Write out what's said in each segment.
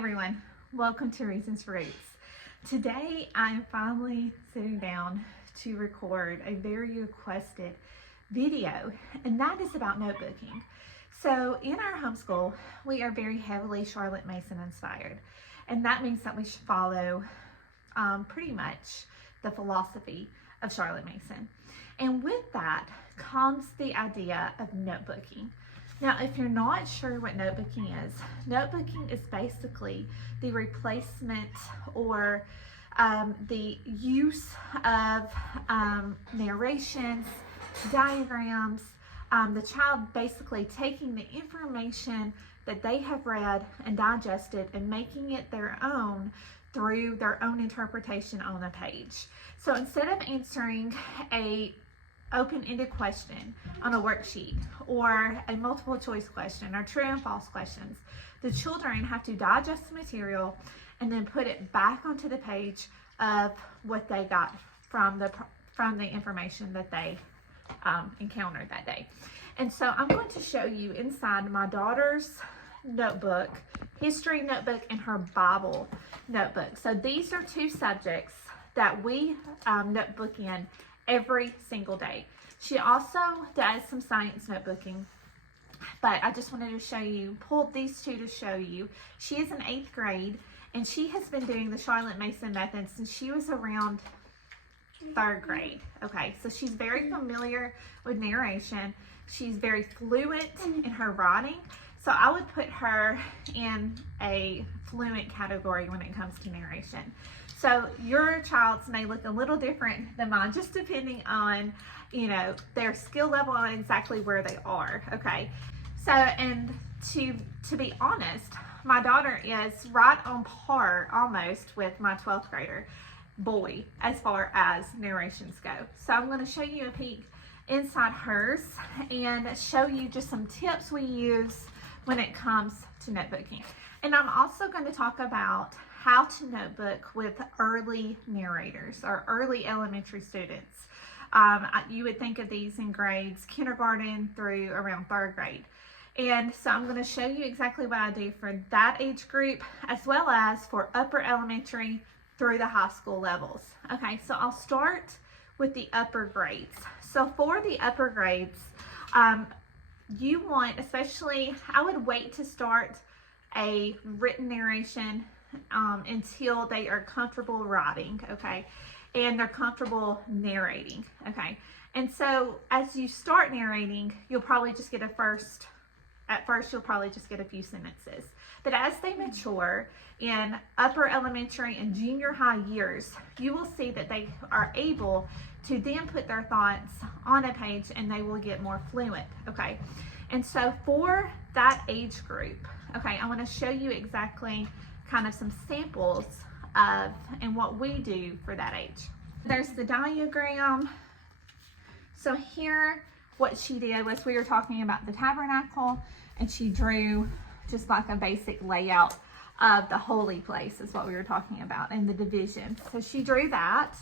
everyone, welcome to Reasons for Roots. Today I'm finally sitting down to record a very requested video, and that is about notebooking. So in our homeschool, we are very heavily Charlotte Mason inspired, and that means that we should follow pretty much the philosophy of Charlotte Mason. And with that comes the idea of notebooking. Now, if you're not sure what notebooking is basically the replacement or the use of narrations, diagrams, the child basically taking the information that they have read and digested and making it their own through their own interpretation on a page. So instead of answering a open-ended question on a worksheet or a multiple choice question or true and false questions, the children have to digest the material and then put it back onto the page of what they got from the information that they encountered that day. And so I'm going to show you inside my daughter's notebook, history notebook, and her Bible notebook. So these are two subjects that we notebook in every single day. She also does some science notebooking, but I just wanted to show you, pulled these two to show you. She is in 8th grade, and she has been doing the Charlotte Mason method since she was around 3rd grade. Okay, so she's very familiar with narration. She's very fluent in her writing. So I would put her in a fluent category when it comes to narration. So your child's may look a little different than mine, just depending on, their skill level and exactly where they are, okay? So, and to be honest, my daughter is right on par almost with my 12th grader boy as far as narrations go. So I'm going to show you a peek inside hers and show you just some tips we use when it comes to notebooking. And I'm also going to talk about how to notebook with early narrators or early elementary students. You would think of these in grades kindergarten through around 3rd grade. And so I'm going to show you exactly what I do for that age group as well as for upper elementary through the high school levels. Okay, so I'll start with the upper grades. So for the upper grades, you want, especially, I would wait to start a written narration until they are comfortable writing, okay, and they're comfortable narrating, okay. And so as you start narrating, you'll probably just get at first you'll probably just get a few sentences. But as they mature in upper elementary and junior high years, you will see that they are able to then put their thoughts on a page and they will get more fluent, okay. And so for that age group, okay, I want to show you exactly kind of some samples of and what we do for that age. There's the diagram. So here, what she did was we were talking about the tabernacle, and she drew just like a basic layout of the holy place is what we were talking about, and the division. So she drew that.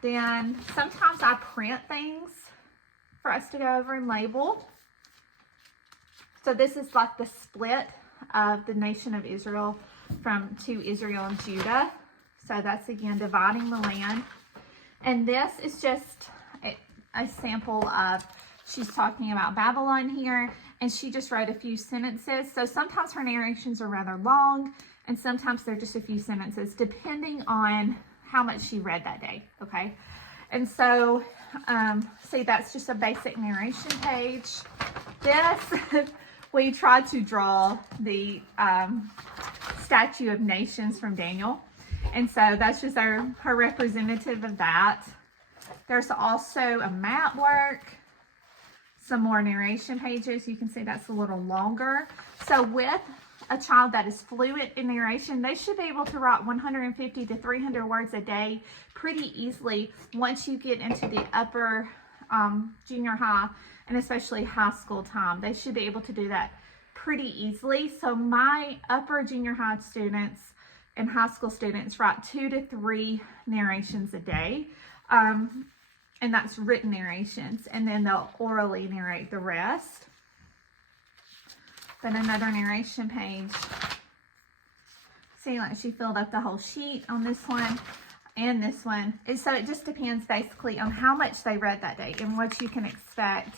Then sometimes I print things for us to go over and label. So this is like the split of the nation of Israel to Israel and Judah. So that's again dividing the land. And this is just a sample of, she's talking about Babylon here, and she just wrote a few sentences. So sometimes her narrations are rather long, and sometimes they're just a few sentences, depending on how much she read that day, okay? And so, see, that's just a basic narration page. This, we tried to draw the statue of nations from Daniel. And so that's just her representative of that. There's also a map work, some more narration pages. You can see that's a little longer. So with a child that is fluent in narration, they should be able to write 150 to 300 words a day pretty easily once you get into the upper junior high and especially high school time. They should be able to do that pretty easily. So my upper junior high students and high school students write 2 to 3 narrations a day. And that's written narrations, and then they'll orally narrate the rest. Then another narration page. see, like she filled up the whole sheet on this one and this one. And so it just depends basically on how much they read that day and what you can expect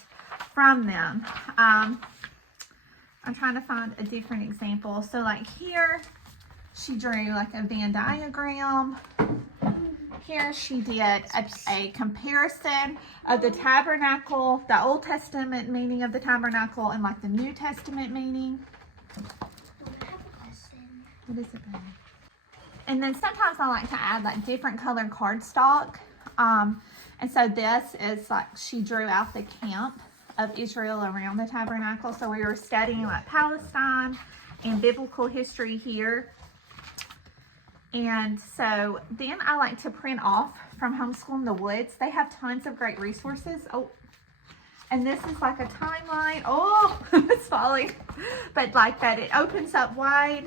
from them. I'm trying to find a different example. So like here, she drew like a Venn diagram. Here she did a comparison of the tabernacle, the Old Testament meaning of the tabernacle, and like the New Testament meaning. I have a question. What is it, babe? And then sometimes I like to add like different colored cardstock. And so this is like she drew out the camp of Israel around the tabernacle. So we were studying like Palestine and biblical history here. And so then I like to print off from Homeschool in the Woods. They have tons of great resources. Oh, and this is like a timeline. Oh, it's falling. But like that, it opens up wide.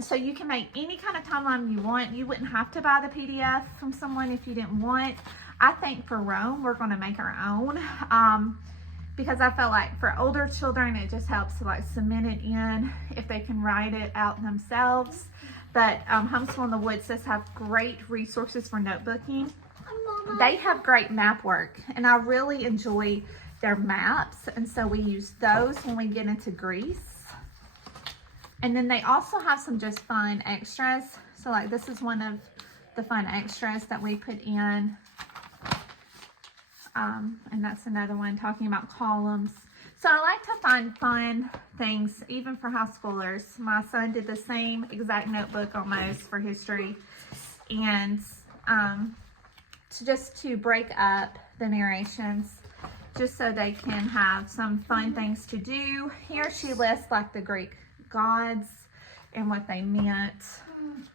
So you can make any kind of timeline you want. You wouldn't have to buy the PDF from someone if you didn't want. I think for Rome, we're going to make our own. Because I felt like for older children, it just helps to like cement it in if they can write it out themselves. But Homeschool in the Woods does have great resources for notebooking. They have great map work, and I really enjoy their maps, and so we use those when we get into Greece. And then they also have some just fun extras. So like this is one of the fun extras that we put in. And that's another one talking about columns. So I like to find fun things, even for high schoolers. My son did the same exact notebook almost for history. And to break up the narrations, just so they can have some fun things to do. Here she lists like the Greek gods and what they meant.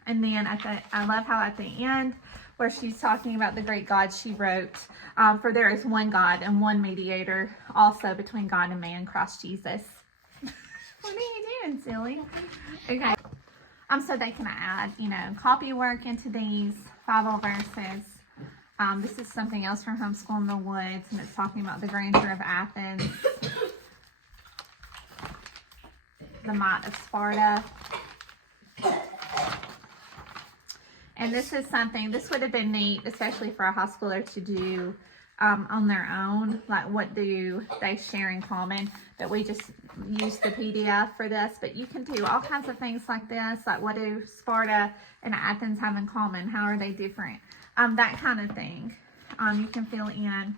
And then I love how at the end, where she's talking about the great God, she wrote, for there is one God and one mediator also between God and man, Christ Jesus. What are you doing, silly? Okay. So they can add, copy work into these Bible verses. This is something else from Homeschool in the Woods, and it's talking about the grandeur of Athens, the might of Sparta. And this is something, this would have been neat, especially for a high schooler to do on their own. Like, what do they share in common? But we just use the PDF for this. But you can do all kinds of things like this. Like, what do Sparta and Athens have in common? How are they different? That kind of thing. You can fill in.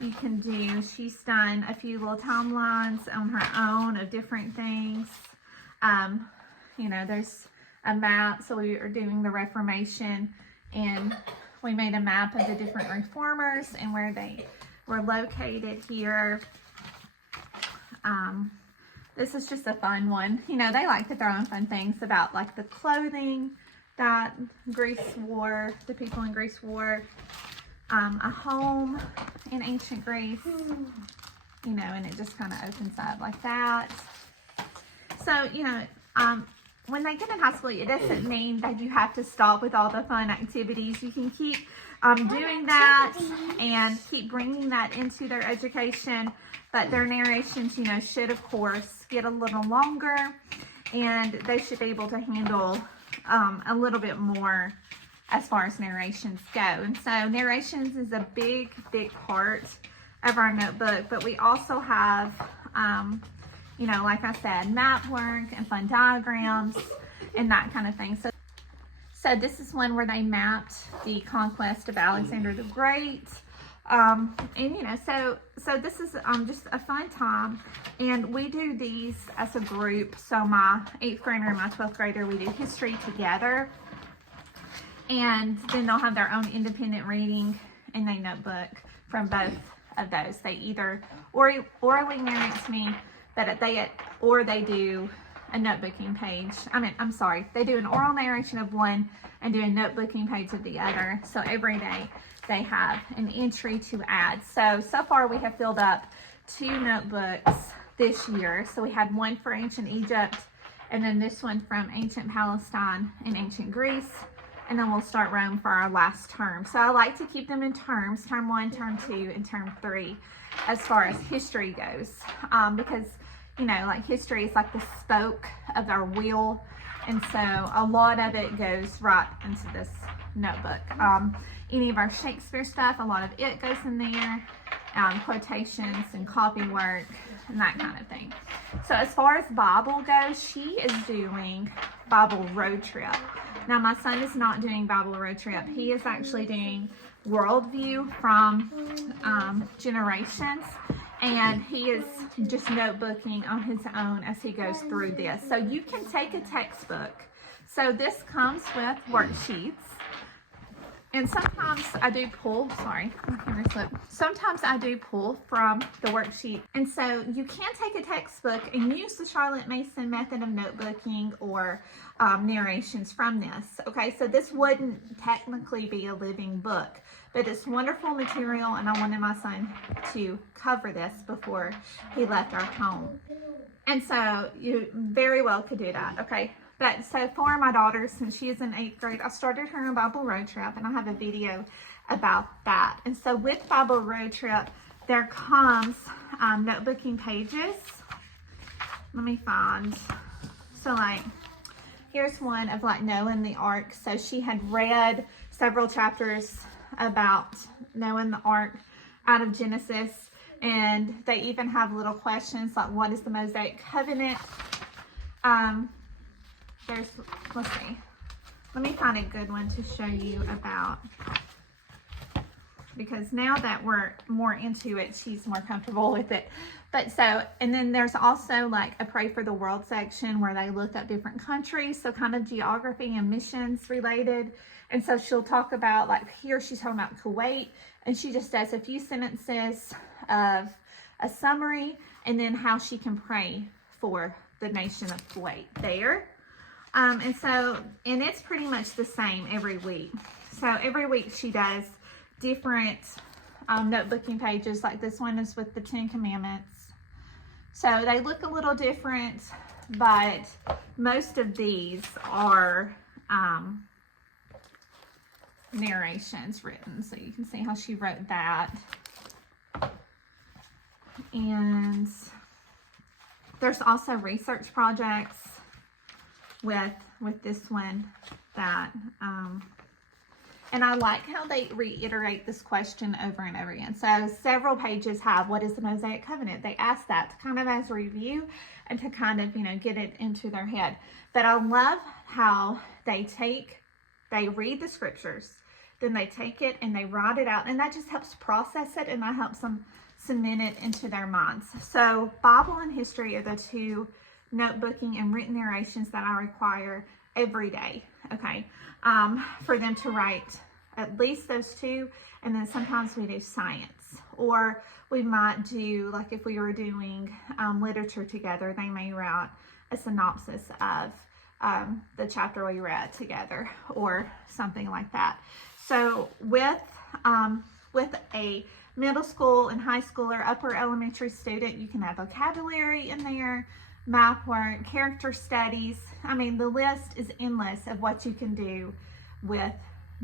You can do, she's done a few little timelines on her own of different things. There's a map. So we are doing the Reformation, and we made a map of the different reformers and where they were located here. This is just a fun one. They like to throw in fun things about like the clothing that Greece wore, the people in Greece wore, a home in ancient Greece, and it just kind of opens up like that. So, when they get in high school, it doesn't mean that you have to stop with all the fun activities. You can keep doing that and keep bringing that into their education. But their narrations, should, of course, get a little longer. And they should be able to handle a little bit more as far as narrations go. And so narrations is a big, big part of our notebook. But we also have... like I said, map work and fun diagrams and that kind of thing. So this is one where they mapped the conquest of Alexander the Great. So this is just a fun time. And we do these as a group. So my 8th grader and my 12th grader, we do history together. And then they'll have their own independent reading in their notebook from both of those. They either orally narrate to me, but they do a notebooking page. They do an oral narration of one and do a notebooking page of the other. So every day they have an entry to add. So far we have filled up 2 notebooks this year. So we had one for ancient Egypt, and then this one from ancient Palestine and ancient Greece. And then we'll start Rome for our last term. So I like to keep them in terms, term 1, term 2, and term 3, as far as history goes. Because, like history is like the spoke of our wheel. And so a lot of it goes right into this notebook. Any of our Shakespeare stuff, a lot of it goes in there, quotations and copy work and that kind of thing. So as far as Bible goes, she is doing Bible road trip. Now my son is not doing Bible road trip. He is actually doing Worldview from Generations, and he is just notebooking on his own as he goes through this. So you can take a textbook. So this comes with worksheets. And sometimes I do pull, sorry, my camera slipped. Sometimes I do pull from the worksheet. And so you can take a textbook and use the Charlotte Mason method of notebooking or narrations from this. Okay, so this wouldn't technically be a living book, but it's wonderful material, and I wanted my son to cover this before he left our home. And so you very well could do that, okay? But so for my daughter, since she is in 8th grade, I started her on Bible Road Trip, and I have a video about that. And so with Bible Road Trip, there comes notebooking pages. Let me find. So like, here's one of like Noah and the Ark. So she had read several chapters about Noah and the Ark out of Genesis. And they even have little questions like, what is the Mosaic Covenant? Let's see. Let me find a good one to show you about, because now that we're more into it, she's more comfortable with it. But so, and then there's also like a Pray for the World section where they look at different countries, so kind of geography and missions related. And so she'll talk about, like here she's talking about Kuwait, and she just does a few sentences of a summary and then how she can pray for the nation of Kuwait there. And it's pretty much the same every week. So every week she does different notebooking pages. Like this one is with the 10 Commandments. So they look a little different, but most of these are narrations written. So you can see how she wrote that. And there's also research projects with this one that and I like how they reiterate this question over and over again. So several pages have, what is the Mosaic Covenant? They ask that to kind of as a review and to kind of, get it into their head. But I love how they read the scriptures, then they take it and they write it out, and that just helps process it, and that helps them cement it into their minds. So Bible and history are the two notebooking and written narrations that I require every day, okay, for them to write at least those two. And then sometimes we do science, or we might do, like if we were doing literature together, they may write a synopsis of the chapter we read together or something like that. So with a middle school and high school or upper elementary student, you can have vocabulary in there, math work, character studies. I mean, the list is endless of what you can do with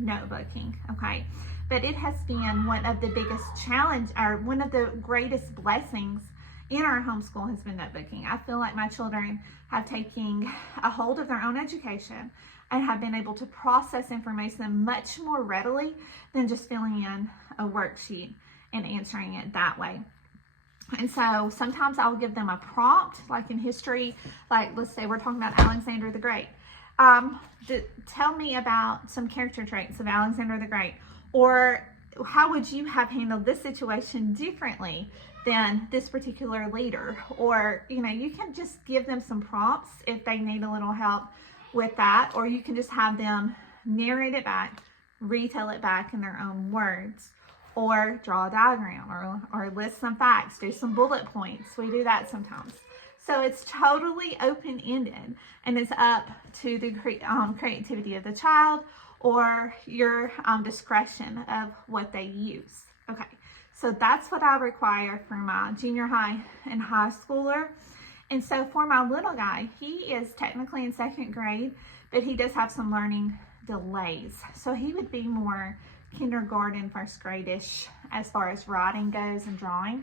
notebooking, okay? But it has been one of the biggest one of the greatest blessings in our homeschool has been notebooking. I feel like my children have taken a hold of their own education and have been able to process information much more readily than just filling in a worksheet and answering it that way. And so sometimes I'll give them a prompt, like in history, like let's say we're talking about Alexander the Great. Tell me about some character traits of Alexander the Great, or how would you have handled this situation differently than this particular leader? Or, you can just give them some prompts if they need a little help with that, or you can just have them narrate it back, retell it back in their own words, or draw a diagram, or list some facts, do some bullet points. We do that sometimes. So it's totally open-ended, and it's up to the creativity of the child or your discretion of what they use. Okay, so that's what I require for my junior high and high schooler. And so for my little guy, he is technically in 2nd grade, but he does have some learning delays. So he would be more kindergarten, 1st grade-ish as far as writing goes and drawing.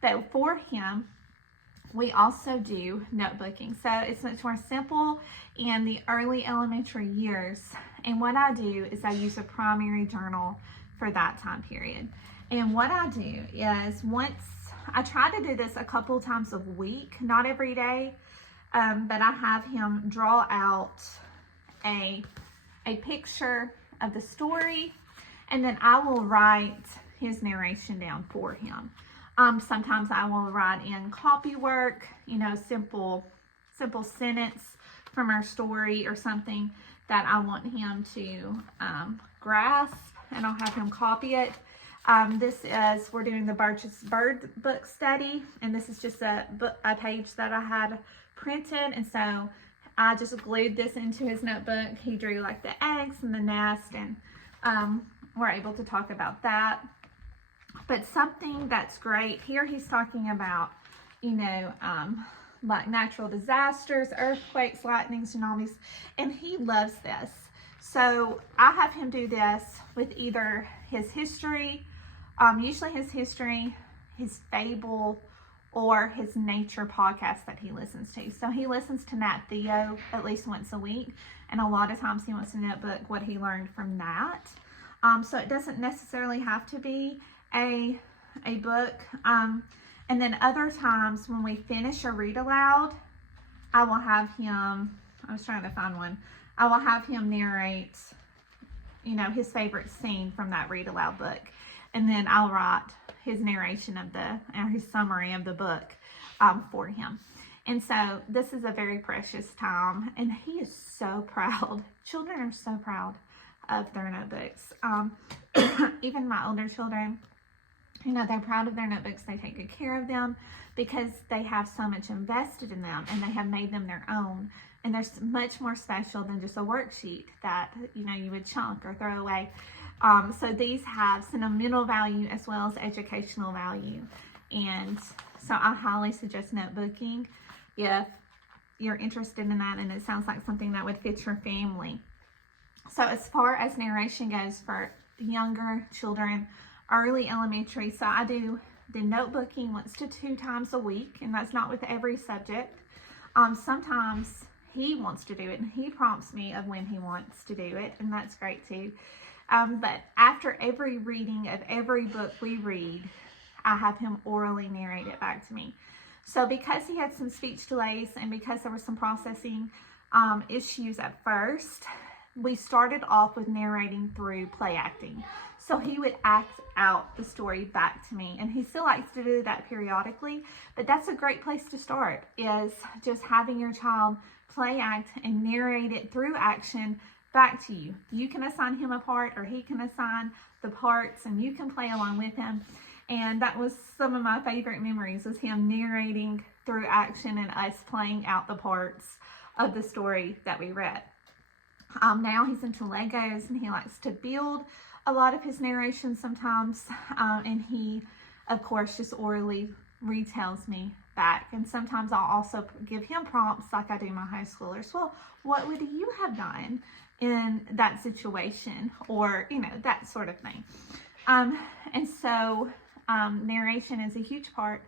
But for him, we also do notebooking. So it's much more simple in the early elementary years. And what I do is I use a primary journal for that time period. And what I do is I try to do this a couple times a week, not every day, but I have him draw out a picture of the story, and then I will write his narration down for him. Sometimes I will write in copy work, simple sentence from our story or something that I want him to grasp, and I'll have him copy it. We're doing the Birch's Bird book study, and this is just a page that I had printed, and so I just glued this into his notebook. He drew like the eggs and the nest, and we're able to talk about that. But something that's great here, he's talking about, like natural disasters, earthquakes, lightnings, tsunamis, and he loves this. So I have him do this with either his history, usually his history, his fable, or his nature podcast that he listens to. So he listens to Nat Theo at least once a week, and a lot of times he wants to notebook what he learned from that. So it doesn't necessarily have to be a book. And then other times when we finish a read aloud, I will have him, I was trying to find one, I will have him narrate, his favorite scene from that read aloud book. And then I'll write his narration or his summary of the book for him. And so this is a very precious time, and he is so proud. Children are so proud of their notebooks. Even my older children, they're proud of their notebooks. They take good care of them because they have so much invested in them, and they have made them their own. And they're much more special than just a worksheet that, you would chunk or throw away. So these have sentimental value as well as educational value. And so I highly suggest notebooking if you're interested in that and it sounds like something that would fit your family. So as far as narration goes for younger children, early elementary, so I do the notebooking once to 2 times a week, and that's not with every subject. Sometimes he wants to do it, and he prompts me of when he wants to do it, and that's great too. But after every reading of every book we read, I have him orally narrate it back to me. So because he had some speech delays and because there were some processing issues at first, we started off with narrating through play acting. So he would act out the story back to me, and he still likes to do that periodically, but that's a great place to start, is just having your child play act and narrate it through action back to you. You can assign him a part, or he can assign the parts, and you can play along with him. And that was some of my favorite memories, was him narrating through action and us playing out the parts of the story that we read. Now he's into Legos, and he likes to build a lot of his narrations sometimes, and he, of course, just orally retells me back. And sometimes I'll also give him prompts like I do my high schoolers. Well, what would you have done in that situation, or that sort of thing. And so narration is a huge part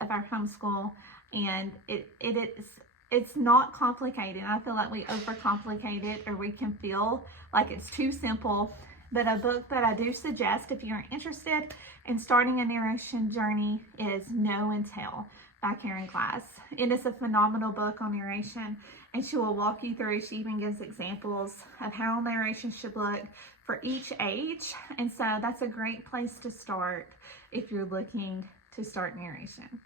of our homeschool, and it's not complicated. I feel like we overcomplicate it, or we can feel like it's too simple. But a book that I do suggest if you're interested in starting a narration journey is Know and Tell by Karen Glass. It is a phenomenal book on narration, and she will walk you through. She even gives examples of how narration should look for each age. And so that's a great place to start if you're looking to start narration.